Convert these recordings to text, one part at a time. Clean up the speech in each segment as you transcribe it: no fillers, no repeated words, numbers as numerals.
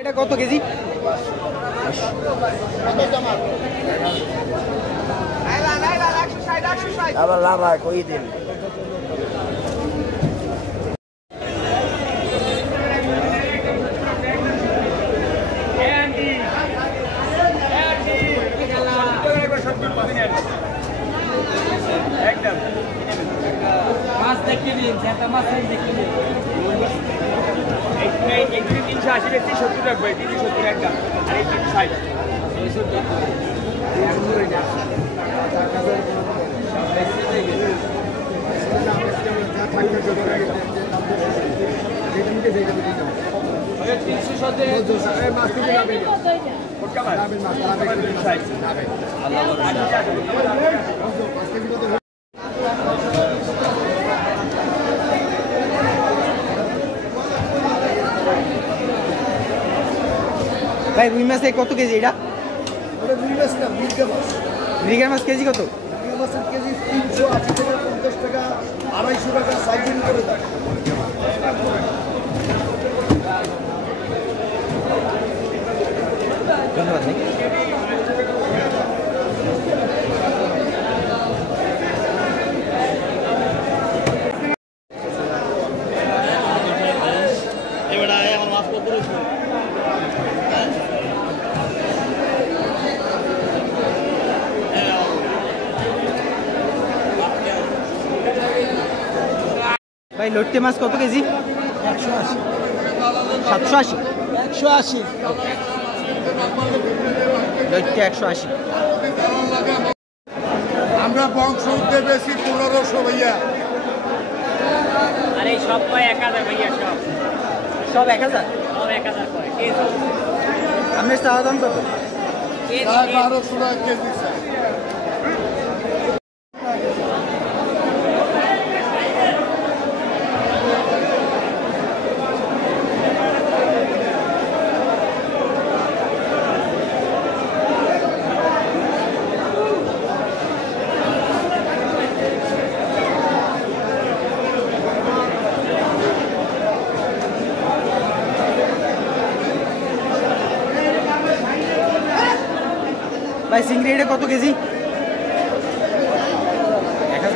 এটা কত কেজি? আবার লাভ হয় কই দিন। একদম মাছ দেখে দিন, যেটা মাছ দেখে দিন। এই 380 বেশি 70 রাখবো, 370 একদম, আর এই 360 ভাই রুই মাছ কত কেজি? এটা মৃগের মাছ কেজি কত? কেজি 380 টাকা, 50 টাকা, 250 টাকা, সাইজের উপরে দাম। ধন্যবাদ ভাই। ভাই লট্টে মাছ কত কেজি? 180, 780। 180। লট্টে 180। আমরা বংশ উদ্যোগ বেশি 1500 ভাইয়া। আরে সব কয় 1000 ভাইয়া, সব 1000? সব 1000 কয় কেজি। আপনার চাওয়া দাম কত? কেজি 1200 টাকা কেজি। ভাই চিংড়ি এটা কত কেজি? 1000।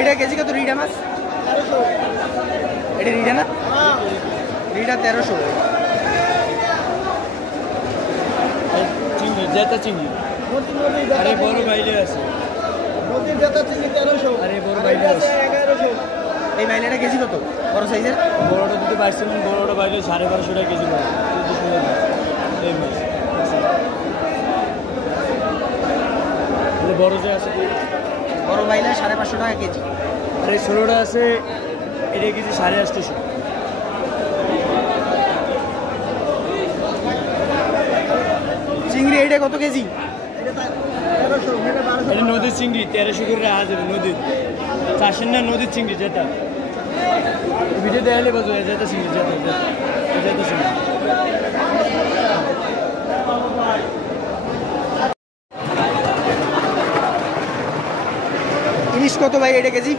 এটা কেজি কত রিডা মাছ? 1300। এটা রিডা না? রিডা 1300। চিংড়ি, জেতা চিংড়ি। আরে বড় বাইলে আছে। নদীর জেতা চিংড়ি 1300। আরে বড় বাইলে আছে 1100। এই বাইলেটা কেজি কত? বড় সাইজের? বড়টা দিতে পারছিলাম, বড়টা বাইলে 1250 টাকা কেজি পড়ে। এই মাছ বড় যে আছে, বড় বাইলে 550 টাকা কেজি। আর এই ছোটোটা আছে, এটা কেজি 850। চিংড়ি এইটা কত কেজি? এটা নদীর চিংড়ি, 1300 করে রাখা যাবে। নদীর চাষের না, নদীর চিংড়ি যেটা ভিডিও দেখালে বাজু যেটা চিংড়ি, যেটা চিংড়ি। ইলিশ কত ভাই এটা কেজি?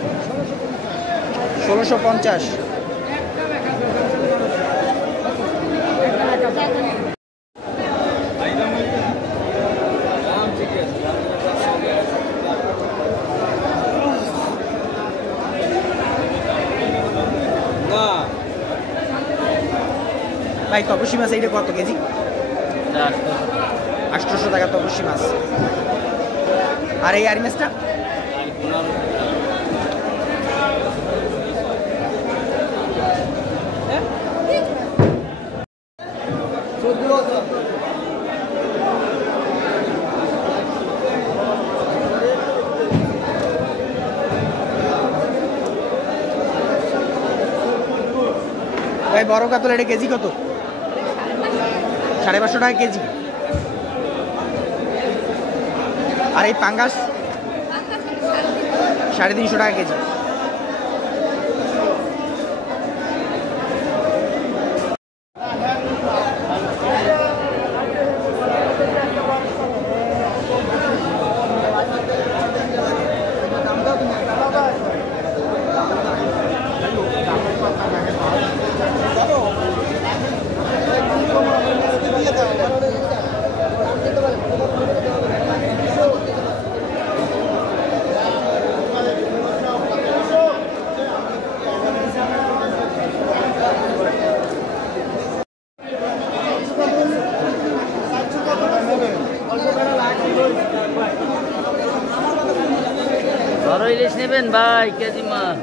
1650। ভাই তপসী মাছ এইটা কত কেজি? 800 টাকা তপসী মাছ। আর এই আরি মাছটা? ভাই বড় কাতল এটা কেজি কত? 550 টাকা কেজি। আর এই পাঙ্গাস 350 টাকা কেজি। বড় ইলিশ নেবেন ভাই কেজি মাছ?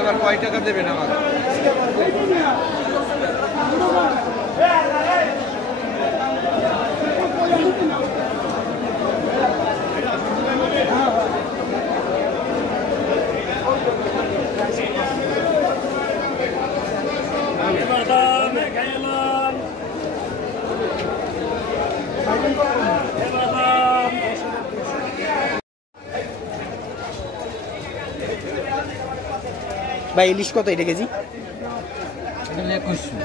আবার কয় টাকা দেবেন আমার? ভাই ইলিশ কত এটা কেজি? 2100,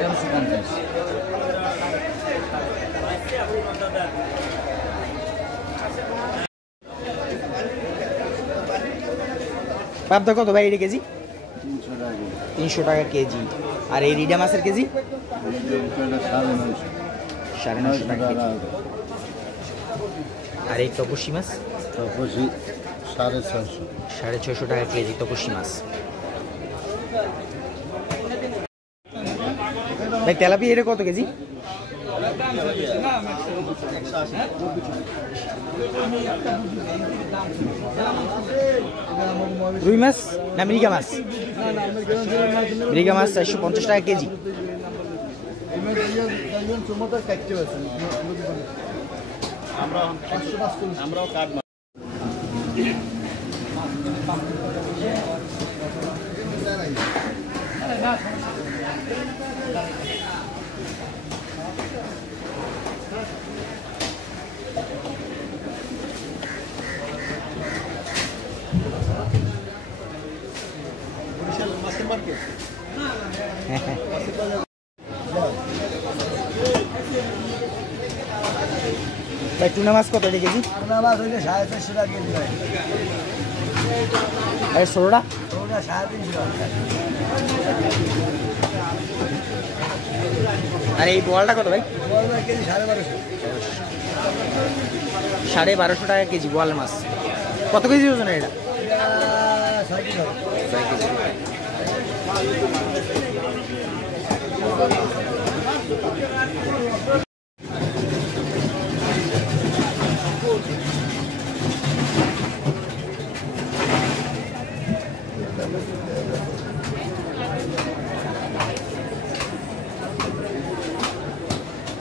1350। পাবদা কত ভাই এটা কেজি? 300 টাকা কেজি। আর এই রিডা মাছের কেজি? 950 টাকা কেজি। আর এই তপসী মাছ? 650 টাকা কেজি তপসী মাছ। ভাই তেলাপিয়া এটা কত কেজি? রুই মাছ না মৃগা মাছ? মৃগা মাছ 450 টাকা কেজি। আমরাও কাট ভাই টুনা মাছ কত এটা কেজি? টুনা মাছ হইলে 450 টাকা কেজি ভাই। আর ষোলোটা? ওটা 350 টাকা। আর এই বোয়ালটা কত ভাই? বলবে কেজি 1250। 1250 টাকা কেজি বোয়াল মাছ। কত কেজি ওজন এটা? 6 কেজি।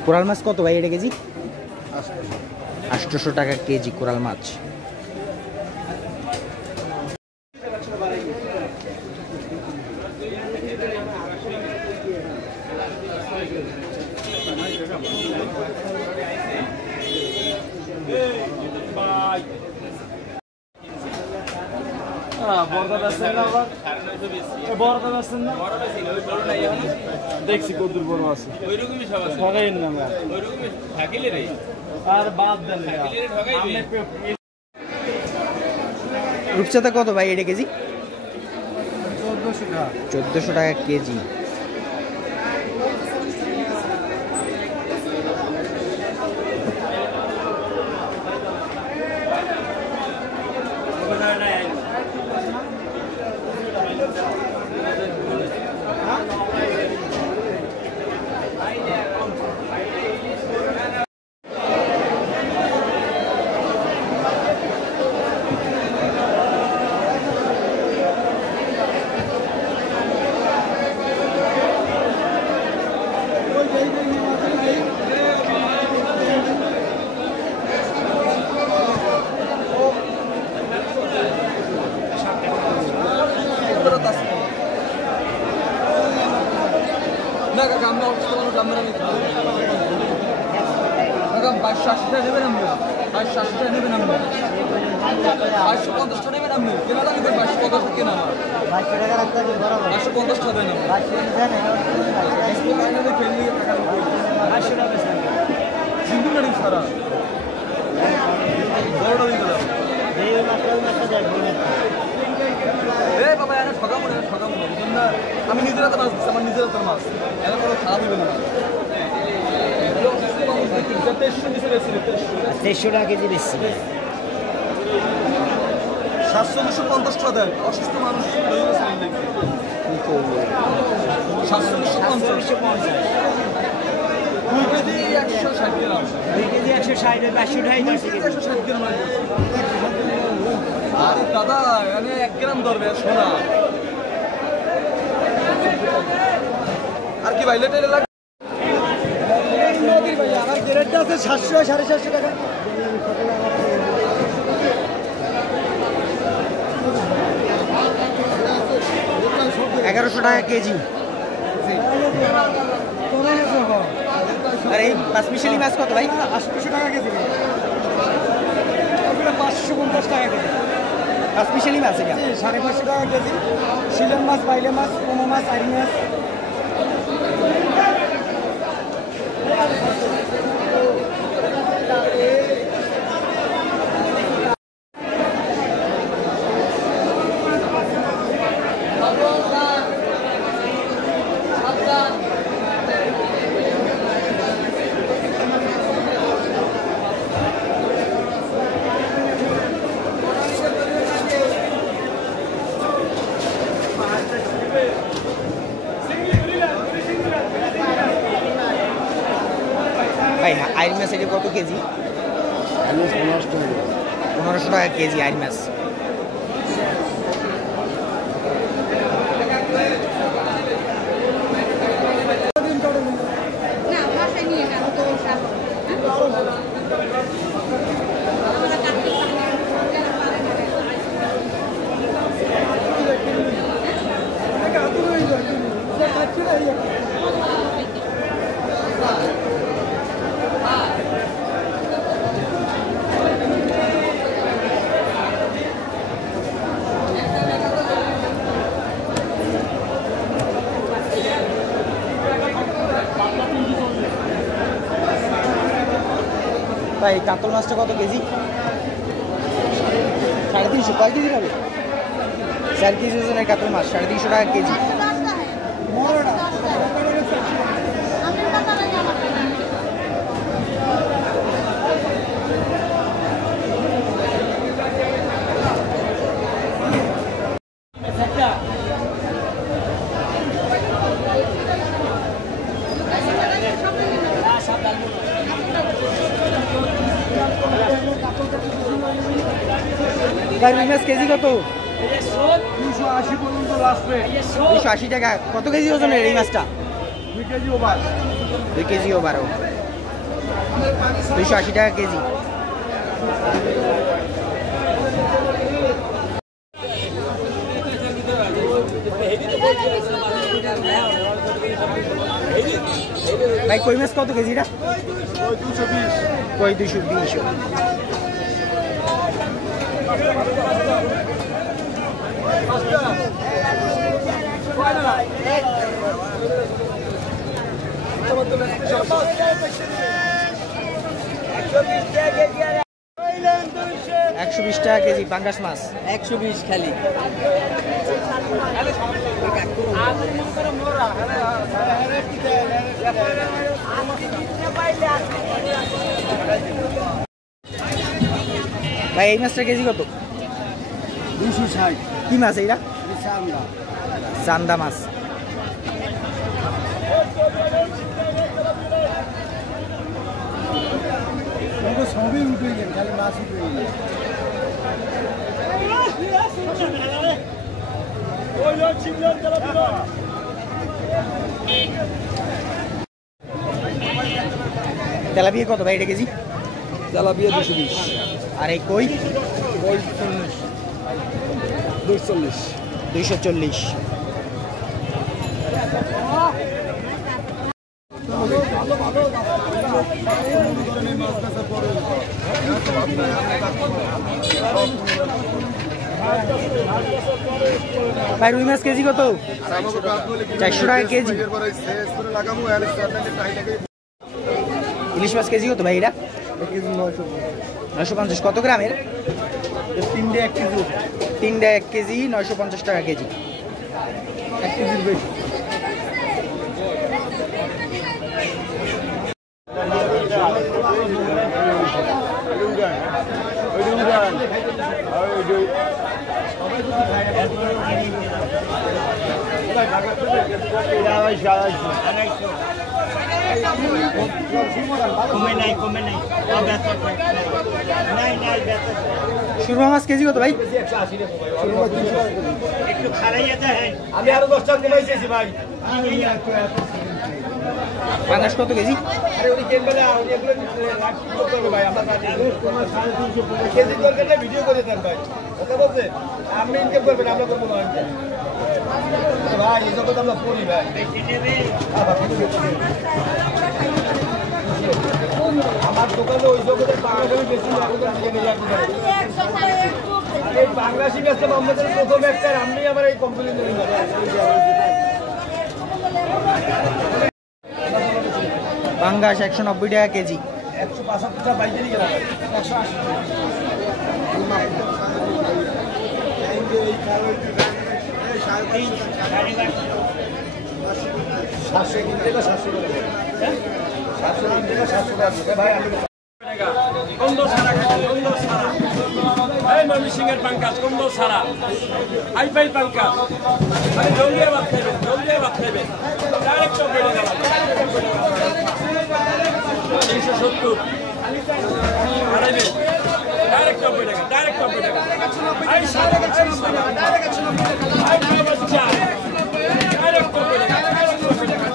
কোরাল মাছ কত ভাই এটা কেজি? 800 টাকা কেজি কোরাল মাছ। দেখছি কদ্দুর বড় আছে ঠগাইন না আর বাদ দেন রূপচাঁদা কত ভাই এটা কেজি? 1400 টাকা। 1400 টাকা কেজি। আমি নিজের হাতে মাছ দিচ্ছি, আমার নিজের হাতের মাছ এরা কোনো খারাপ দিবে না। 2300 টাকা কেজি বেশি। 750 টাকা দেন, অসুস্থ মানুষ 750 2 কেজি 160 গ্রাম, 2 কেজি 160 এর 500 টাকাই 160 গ্রাম আর দাদা এখানে 1 গ্রাম ধরবে সোনা। আর কি ভাই লেটে লাগবে? আমার গ্রেডটা আছে 700 750 টাকা। 1100 টাকা কেজি। আর এই পাঁচমিশালি মাছ কত ভাই? 800 টাকা কেজি। ওগুলো 550 টাকা কেজি। পাঁচমিশালি মাছ এটা 550 টাকা কেজি। শিলের মাছ, বাইলে মাছ, পোমো মাছ, আইড় মাছ। ভাই আইড় মাছ এটা কত কেজি? 1500 টাকা কেজি আইড় মাছ। না ভাষায় নিয়ে না তো সাপ আমরা কাটতে ভাই কাতল মাছটা কত কেজি? 350। কয় কেজি হবে? 4 কেজি ওজনের কাতল মাছ 350 টাকা কেজি। রুই মাছ কেজি কত? 280 পর্যন্ত লাস্ট রেট। 280 টাকা। কত কেজি ওজনের এই মাছটা? 2 কেজি ওভার। 2 KG over. 280 টাকা কেজি। ভাই কই মাছ কত কেজিটা? কই 220। $120 টাকা কেজি পাঙ্গাস মাছ। 120 খালি। ভাই এই মাছটা কেজি কত? 260। কি মাছ এইটা? চান্দা মাছ। সবই উঠে গেল, খালি মাছ উঠে গেল। তেলাপিয়া কত ভাই এটা কেজি? তেলাপিয়া 220। আর এই কই? কই 240। 240। ভাই রুই মাছ কেজি কত? 400 টাকা কেজি। ইলিশ মাছ কেজি কত ভাই এটা? 950। কত গ্রামের? 3 কেজি। 1 কেজি 950 টাকা কেজি। 1 কেজির বেশি। সুরমা মাছ কেজি কত ভাই? আমি আরো 10 টাকা কমাইছি ভাই। পাঙ্গাস কত কেজি? আরে উনি কেন বলে উনি এগুলো করবে ভাই, আমরা জানি কেজি দরকারে ভিডিও করে দেন ভাই। কথা বলতে আপনি ইনকাম করবেন, আমরা করবো না ভাই। এই জগৎ আমরা পড়ি ভাই। আমার দোকানে ওই জগতে বাংলাদেশি বেশি আপনাদের দিকে নিয়ে আসতে পারে। এই বাংলাদেশি ব্যস্ত আমাদের প্রথম একটা আপনি আমার এই কোম্পানি নিয়ে পাঙ্গাস 190 টাকা কেজি। 175 টাকা বাইরে নিয়ে গেলাম। 180 ময়মনসিংহের পাঙ্কাস কন্দ সারা আইপাই পাঙ্কাস মানে জঙ্গিয়া ভাত খাইবেন, জঙ্গিয়া ভাত খাইবেন। ডাইরেক্ট 370 আড়াইবেন। ডাইরেক্ট 90 টাকা, ডাইরেক্ট 90 টাকা। আই সারা ডাইরেক্ট 90 টাকা। আই বাচ্চা ডাইরেক্ট 90 টাকা, ডাইরেক্ট 90 টাকা।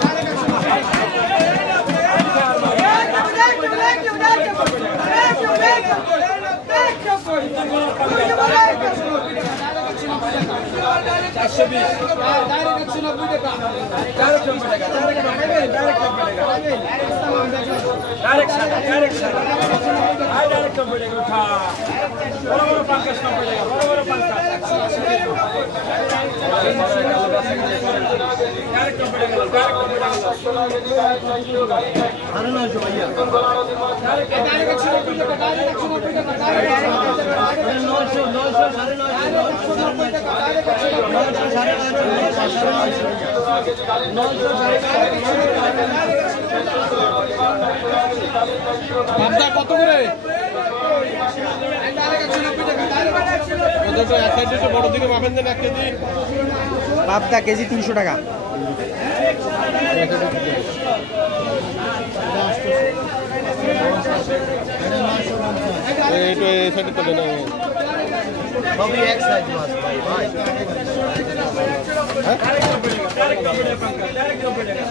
কত করে? বড় দিকে মাপেন দেন 1 কেজি। পাবদা কেজি 300 টাকা। সবই এক সাইজ মাছ ভাই ভাই। ডাইরেক্ট 90 টাকা, ডাইরেক্ট 90 টাকা।